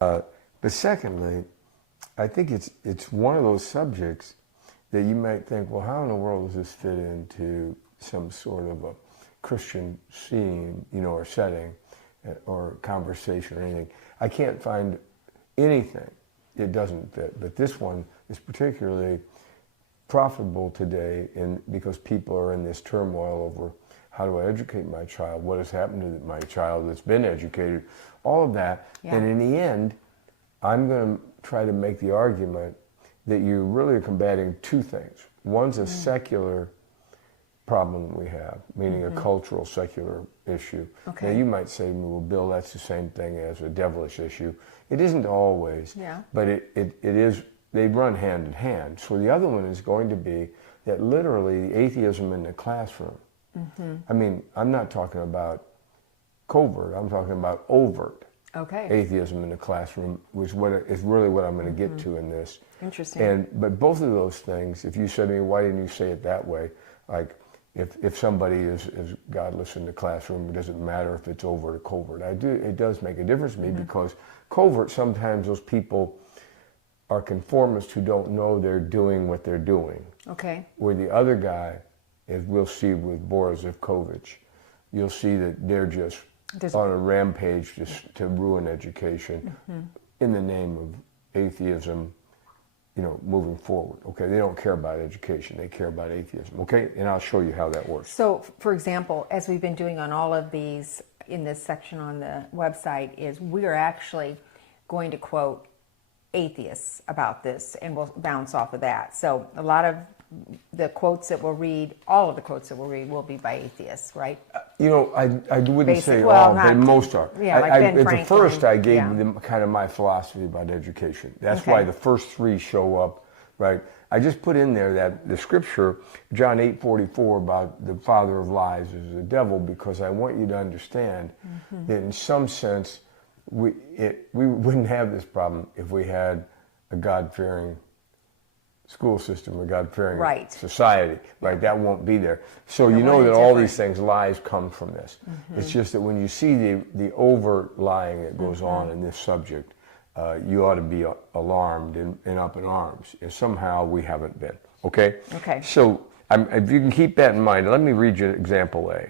But secondly, I think it's one of those subjects that you might think, well, how in the world does this fit into some sort of a Christian scene, or setting, or conversation or anything? I can't find anything it doesn't fit. But this one is particularly profitable today because people are in this turmoil over how do I educate my child, what has happened to my child that's been educated, all of that. Yeah. And in the end, I'm going to try to make the argument that you really are combating two things. One's a secular problem we have, meaning a cultural, secular issue. Okay. Now you might say to me, well, Bill, that's the same thing as a devilish issue. It isn't always, but it is, they run hand in hand. So the other one is going to be that literally the atheism in the classroom. I mean, I'm not talking about covert, I'm talking about overt. Atheism in the classroom, which is really what I'm going to get to in this. Interesting. But both of those things, if you said to me, why didn't you say it that way? Like, if somebody is godless in the classroom, it doesn't matter if it's overt or covert. It does make a difference to me because covert, sometimes those people are conformists who don't know they're doing what they're doing. Where the other guy, as we'll see with Boris Zivkovich, you'll see that they're just on a rampage just to ruin education in the name of atheism, moving forward. They don't care about education, they care about atheism. And I'll show you how that works. So, for example, as we've been doing on all of these in this section on the website, is we're actually going to quote atheists about this, and we'll bounce off of that. So a lot of the quotes that we'll read, all of the quotes that we'll read will be by atheists, right? I wouldn't say all, but most are. Yeah, like Ben at Franklin. the first, I gave them kind of my philosophy about education. That's why the first three show up, right? I just put in there that the scripture, John 8:44, about the father of lies is the devil, because I want you to understand that in some sense, we wouldn't have this problem if we had a God-fearing school system or God-fearing society, right? That won't be there. So you know that all these things, lies come from this. It's just that when you see the overt lying that goes on in this subject, you ought to be alarmed and up in arms. And somehow we haven't been, okay? Okay. So if you can keep that in mind, let me read you example A.